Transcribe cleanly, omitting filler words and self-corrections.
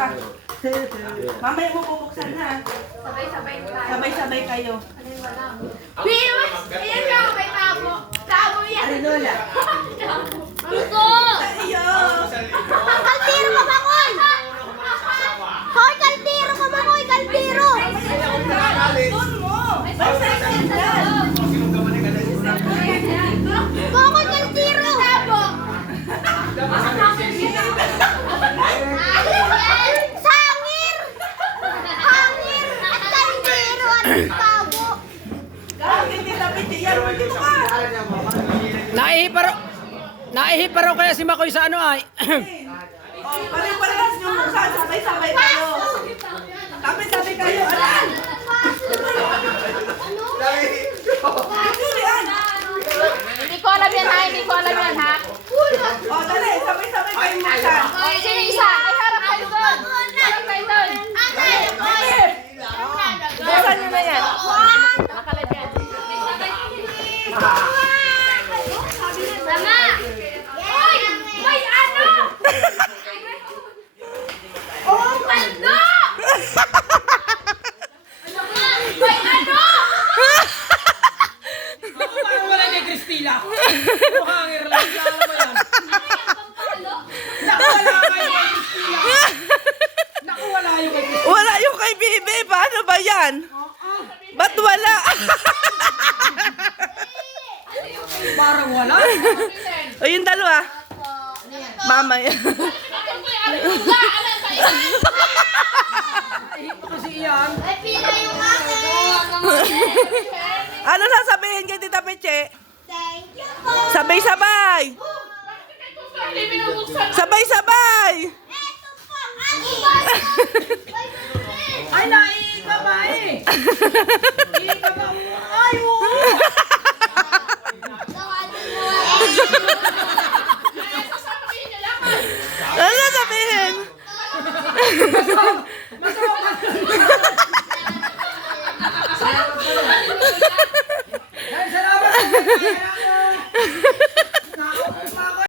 ka. Mamaya mo bubuksan ha. Sabay-sabay tayo. Sabay-sabay kayo. Virus! Ayan lang, may tabo. Tabo yan. Ay, Lola. Gusto! Sa iyo. Kaltiro ka ba, Koy? Hoy, kaltiro ka ba, Koy? Kaltiro! Doon mo. Basta yan dyan. Kokoy, kaltiro! Tabo! Sangir! Hangir! At kaltiro at tabo! Kahit hindi lapit yan. Dito ka. Naihipa raw kaya si Makoy sa ano ay. Pare-parehas yung buksan. Sabay-sabay kayo. Sabay-sabay kayo. Alan! Julian! Hindi ko alam yan ha, hindi ko alam yan ha. O, dali. Sabay-sabay kayo buksan. Ay, sino isa? Ay, harap kayo doon. Harap kayo doon. Buksan nyo na yan. Nakalat yan. Tama! Hoy! May ano! Oh, pando! May ano! Ako parang wala kay Cristila. Hangir lang. Alam mo yan. Naku, wala kayo kay Cristila. Naku, wala yung kay Cristila. Wala yung kay Bibi. Paano ba yan? Ba't wala? Parang wala. O, yung dalawa. Mama yan. Naihipa kasi iyan. Ay, pila yung akin! Ano sasabihin kay Tita Peche? Thank you po! Sabay-sabay! Sabay-sabay! Eto po ang iwan! Ay, naihipa ba eh. Ihipa ba? Ay, oo. Ano sasabihin? Ay, salamat.